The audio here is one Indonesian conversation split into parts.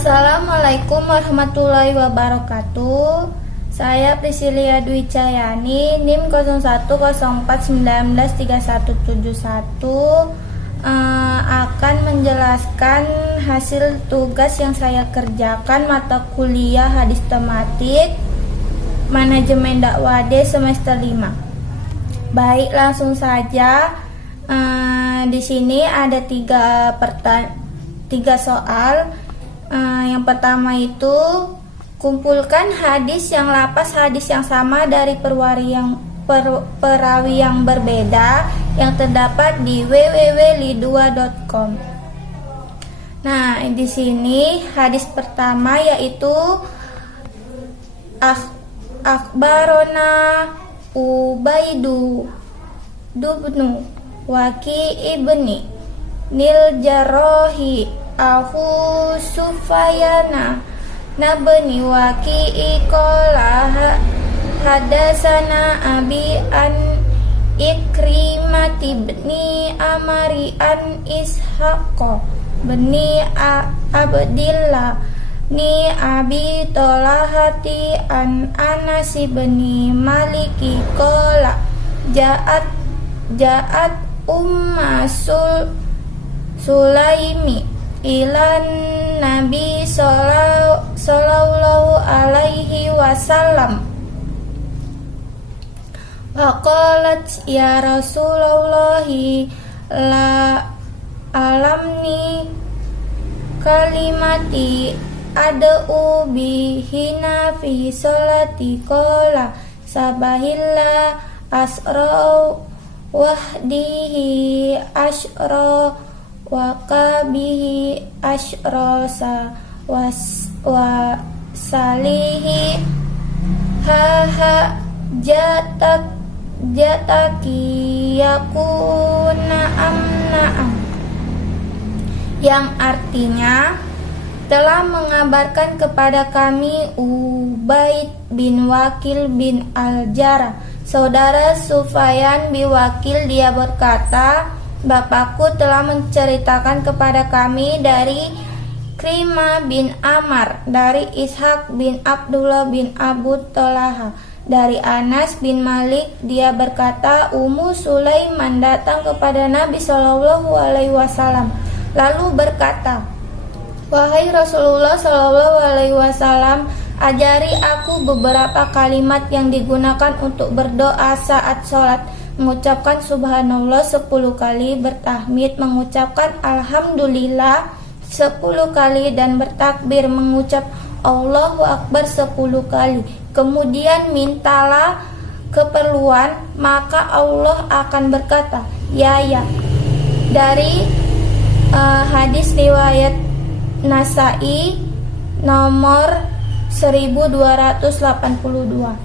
Assalamualaikum warahmatullahi wabarakatuh. Saya Prisilia Dwi Cayani, NIM 0104193171, akan menjelaskan hasil tugas yang saya kerjakan mata kuliah hadis tematik Manajemen Dakwah D semester 5. Baik, langsung saja. Di sini ada tiga soal. Yang pertama itu, kumpulkan hadis yang lapas hadis yang sama dari perawi yang berbeda yang terdapat di www.lidua.com. Nah, di sini hadis pertama yaitu Akhbarona Ubaidu Dubnu Waki ibni Nil Jarrohi Ahu Sufayana Nabni Waki ikola hadasana Abi an Ikrimati bni Amari an Ishaqo bni Abdillah ni Abi Tolahati an Anasi bni Maliki kola Ja'at Umma Sulaimi ilan Nabi sallallahu alaihi wasallam. Faqalat ya Rasulullahi la alamni kalimati ad'u bihina fi sholati qala sabahillah asra wahdihi asra wa kabihi asrosa wa salihi haha jataki yakuna amnaam, yang artinya telah mengabarkan kepada kami Ubaid bin Wakil bin Al-Jarrah, saudara Sufyan bin Wakil. Dia berkata, Bapakku telah menceritakan kepada kami dari Krima bin Amar, dari Ishaq bin Abdullah bin Abu Tolaha, dari Anas bin Malik. Dia berkata, Ummu Sulaiman datang kepada Nabi Shallallahu Alaihi Wasallam lalu berkata, wahai Rasulullah Shallallahu Alaihi Wasallam, ajari aku beberapa kalimat yang digunakan untuk berdoa saat sholat. Mengucapkan subhanallah 10 kali, bertahmid, mengucapkan alhamdulillah 10 kali, dan bertakbir, mengucap Allahu Akbar 10 kali. Kemudian mintalah keperluan, maka Allah akan berkata, ya. Dari hadis riwayat Nasai nomor 1282.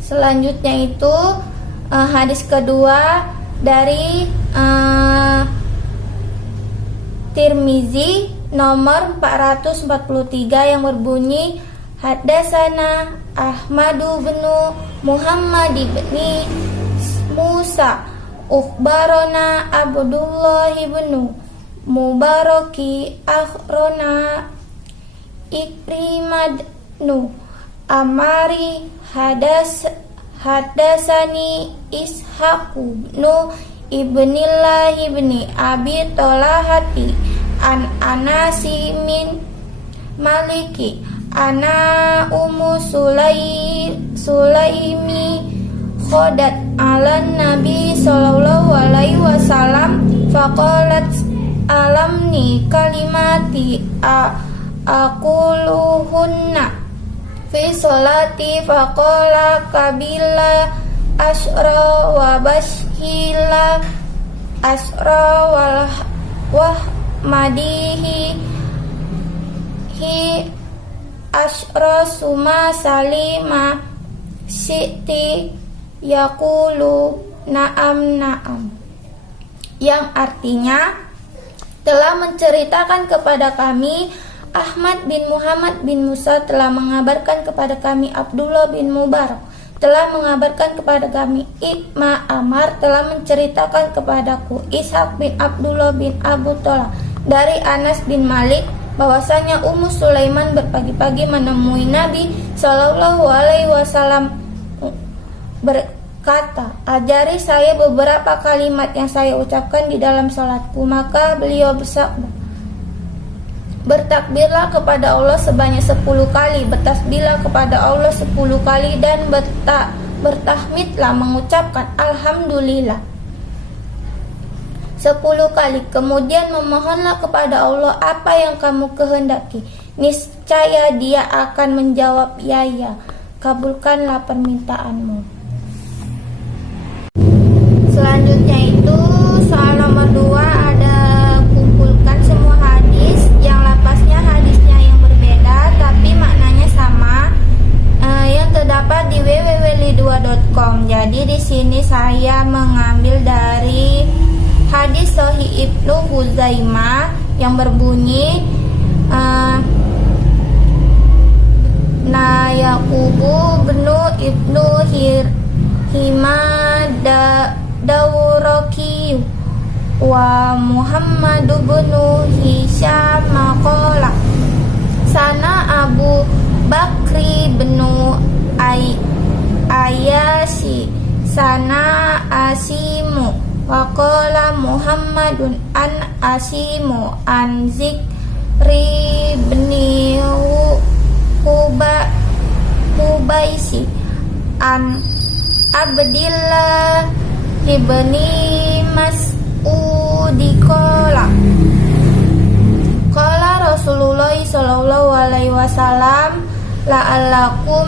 Selanjutnya itu hadis kedua dari Tirmizi nomor 443 yang berbunyi, Hadasana Ahmadu bin Muhammad bin Musa Ukhbarona Abdullah bin Mubaraki Akhrona Ikrimadnu Amari Hadasani Ishaqu nu ibnillah ibni Abi Tolahati an Anasi min Maliki ana Ummu Sulaimi khodat ala Nabi sallallahu alaihi wasallam faqalat alamni kalimati aquluhunna fi sholati faqala kabila asra wa bashila asra wah madihi hi asra suma salima siti yakulu na'am, yang artinya telah menceritakan kepada kami Ahmad bin Muhammad bin Musa, telah mengabarkan kepada kami Abdullah bin Mubarak, telah mengabarkan kepada kami Ibma Amar, telah menceritakan kepadaku Ishaq bin Abdullah bin Abu Tola, dari Anas bin Malik, bahwasanya Ummu Sulaiman berpagi-pagi menemui Nabi Shallallahu Alaihi Wasallam berkata, ajari saya beberapa kalimat yang saya ucapkan di dalam salatku. Maka beliau bersabda, bertakbirlah kepada Allah sebanyak 10 kali, bertasbihlah kepada Allah 10 kali, dan bertahmidlah mengucapkan Alhamdulillah 10 kali. Kemudian memohonlah kepada Allah apa yang kamu kehendaki. Niscaya Dia akan menjawab, ya, kabulkanlah permintaanmu. Selanjutnya itu soal nomor 2 ada kumpulkan semua hadis yang lapasnya hadisnya yang berbeda tapi maknanya sama, yang terdapat di www.li2.com. Jadi di sini saya mengambil dari hadis Sahih Ibnu Huzaimah yang berbunyi na Yaqubu bnu Ibnu Himada Dawraki wa Muhammad bin Hisham maqala sana Abu Bakri bin Ayasi sana Asimu wa qala Muhammadun an Asimu an Zikri bin Hubaisi an Abdillah ibni Mas'udi qala Rasulullah sallallahu alaihi wasallam la'allakum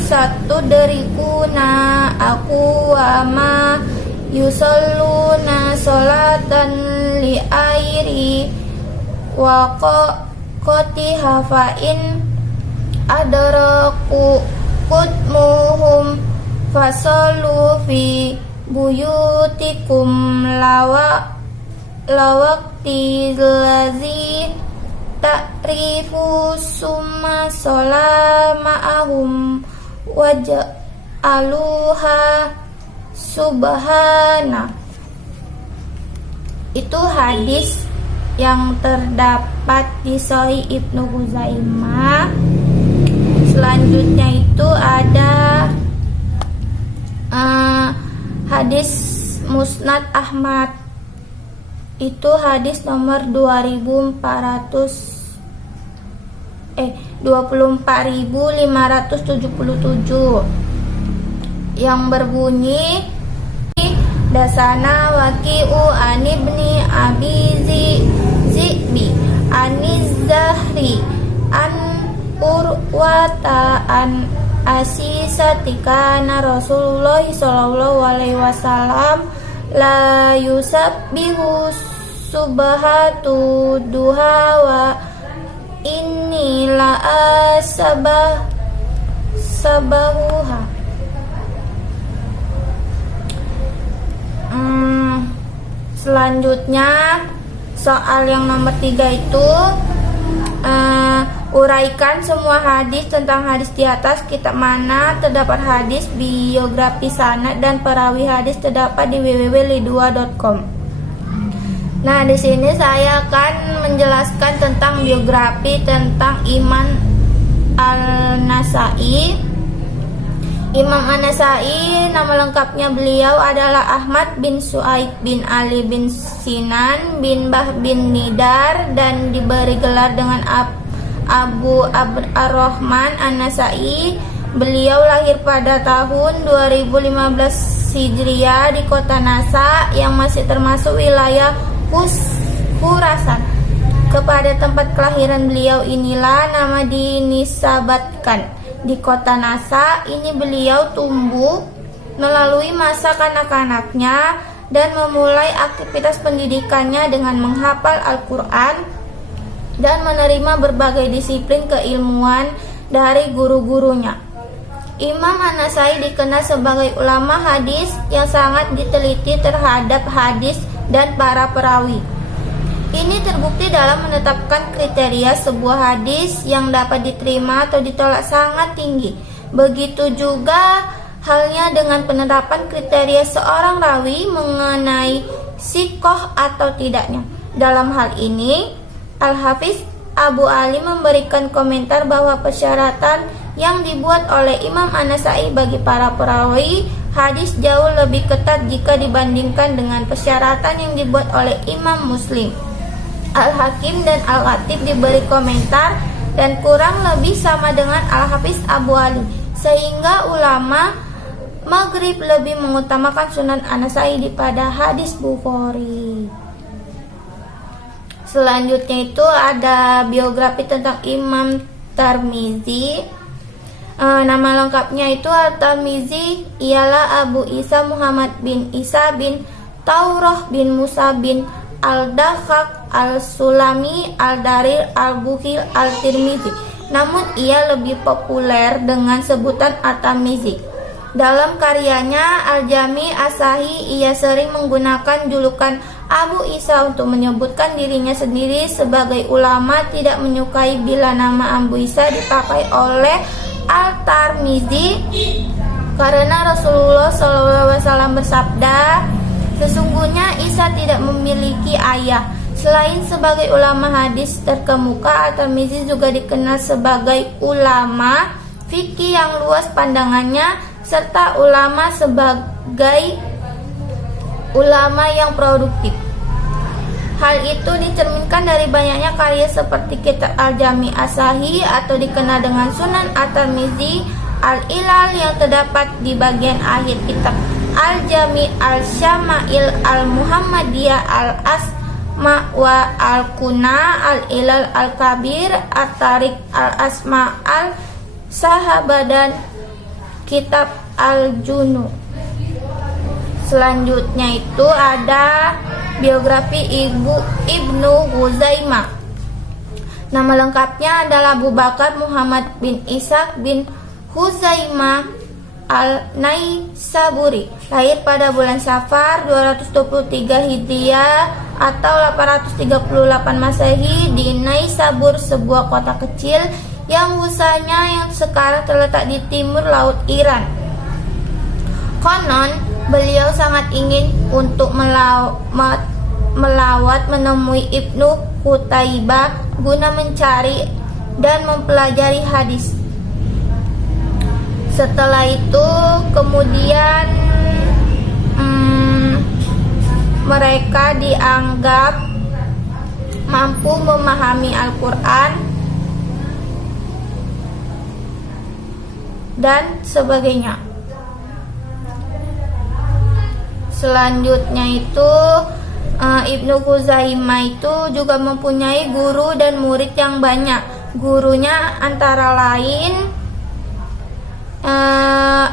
satudrikuna aku wa ma yusalluna salatan li airi wa qatiha fa in adraku qutmuhum fasallu fi buyutikum lawakti lazi ta'rifu summa salama'ahum waj'aluha subhana. Itu hadis yang terdapat di Sahih Ibnu Huzaimah. Selanjutnya itu ada hadis Musnad Ahmad. Itu hadis nomor 24.577 yang berbunyi dasana waqi'u anibni abi zi'bi aniz zahri an urwata an asisatikana Rasulullah sallallahu alaihi wasallam la yusabbihu subhatu duha wa inni la sabahuha. Selanjutnya soal yang nomor 3 itu uraikan semua hadis tentang hadis di atas. Kitab mana terdapat hadis, biografi sanad dan perawi hadis terdapat di www.li2.com. Nah, di sini saya akan menjelaskan tentang biografi tentang Imam An-Nasai. Imam An-Nasai nama lengkapnya beliau adalah Ahmad bin Su'aib bin Ali bin Sinan bin Bah bin Nidar dan diberi gelar dengan Abu Ar-Rahman An-Nasai. Beliau lahir pada tahun 2015 Hijriah di kota Nasa yang masih termasuk wilayah Khurasan. Kepada tempat kelahiran beliau inilah nama dinisabatkan. Di kota Nasa ini beliau tumbuh melalui masa kanak-kanaknya dan memulai aktivitas pendidikannya dengan menghafal Al-Quran dan menerima berbagai disiplin keilmuan dari guru-gurunya. Imam An-Nasai dikenal sebagai ulama hadis yang sangat diteliti terhadap hadis dan para perawi. Ini terbukti dalam menetapkan kriteria sebuah hadis yang dapat diterima atau ditolak sangat tinggi. Begitu juga halnya dengan penerapan kriteria seorang rawi mengenai sikoh atau tidaknya. Dalam hal ini, Al-Hafiz Abu Ali memberikan komentar bahwa persyaratan yang dibuat oleh Imam An-Nasai bagi para perawi hadis jauh lebih ketat jika dibandingkan dengan persyaratan yang dibuat oleh Imam Muslim. Al-Hakim dan Al-Khatib diberi komentar dan kurang lebih sama dengan Al-Hafiz Abu Ali, sehingga ulama Maghrib lebih mengutamakan Sunan An-Nasai daripada hadis Bukhari. Selanjutnya itu ada biografi tentang Imam Tirmizi. Nama lengkapnya itu At-Tirmizi ialah Abu Isa Muhammad bin Isa bin Taurah bin Musa bin Al-Dakhak Al-Sulami Al-Darir Al-Bukhil Al-Tirmizi. Namun ia lebih populer dengan sebutan At-Tirmizi. Dalam karyanya Al-Jami As-Sahih, ia sering menggunakan julukan Abu Isa untuk menyebutkan dirinya sendiri. Sebagai ulama tidak menyukai bila nama Abu Isa dipakai oleh Al-Tirmizi karena Rasulullah SAW bersabda, sesungguhnya Isa tidak memiliki ayah. Selain sebagai ulama hadis terkemuka, Al-Tirmizi juga dikenal sebagai ulama fikih yang luas pandangannya serta ulama sebagai ulama yang produktif. Hal itu dicerminkan dari banyaknya karya seperti kitab Al-Jami As-Sahih atau dikenal dengan Sunan At-Tirmizi, Al-Ilal yang terdapat di bagian akhir kitab Al-Jami, Al-Syama'il, Al-Muhammadiyah, Al-Asma wa Al-Kuna, Al-Ilal Al-Kabir, At-Tariq, Al-Asma Al-Sahabah dan kitab Al-Junu. Selanjutnya itu ada biografi Ibnu Huzaimah. Nama lengkapnya adalah Abu Bakar Muhammad bin Ishaq bin Huzaimah Al-Naisaburi. Lahir pada bulan Safar 223 Hijriah atau 838 Masehi di Naisabur, sebuah kota kecil yang pusatnya yang sekarang terletak di timur laut Iran. Konon, beliau sangat ingin untuk melawat menemui Ibnu Qutaibah guna mencari dan mempelajari hadis. Setelah itu, kemudian mereka dianggap mampu memahami Al-Quran dan sebagainya. Selanjutnya itu Ibnu Huzaimah itu juga mempunyai guru dan murid yang banyak. Gurunya antara lain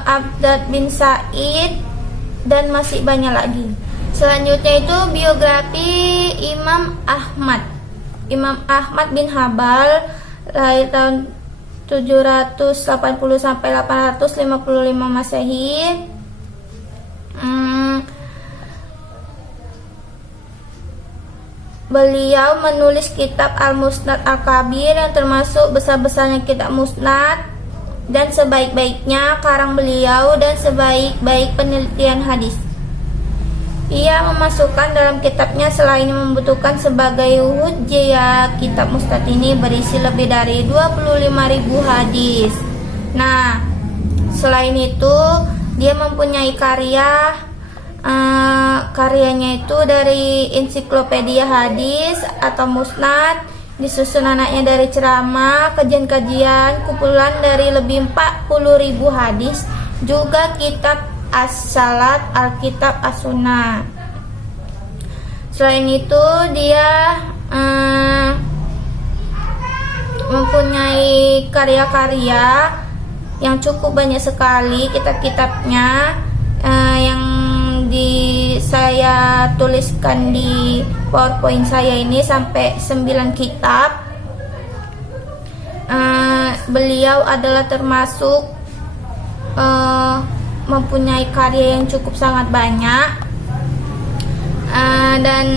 Abdad bin Sa'id dan masih banyak lagi. Selanjutnya itu biografi Imam Ahmad. Imam Ahmad bin Hambal lahir tahun 780 sampai 855 Masehi. Beliau menulis kitab Al-Musnad Al-Kabir yang termasuk besar-besarnya kitab Musnad dan sebaik-baiknya karang beliau dan sebaik-baik penelitian hadis. Ia memasukkan dalam kitabnya selain membutuhkan sebagai hujjah, kitab Musnad ini berisi lebih dari 25.000 hadis. Nah, selain itu dia mempunyai karyanya itu dari ensiklopedia hadis atau musnad, disusun anaknya dari ceramah, kajian-kajian, kumpulan dari lebih 40.000 hadis, juga kitab As-Salat, Alkitab As-Sunnah. Selain itu dia mempunyai karya-karya yang cukup banyak sekali, kitab-kitabnya yang saya tuliskan di PowerPoint saya ini sampai 9 kitab. Beliau adalah termasuk mempunyai karya yang cukup sangat banyak. Dan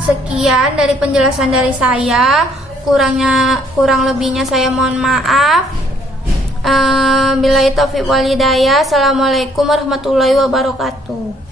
sekian dari penjelasan dari saya. Kurang lebihnya saya mohon maaf. Billahi taufiq wal hidayah. Assalamualaikum warahmatullahi wabarakatuh.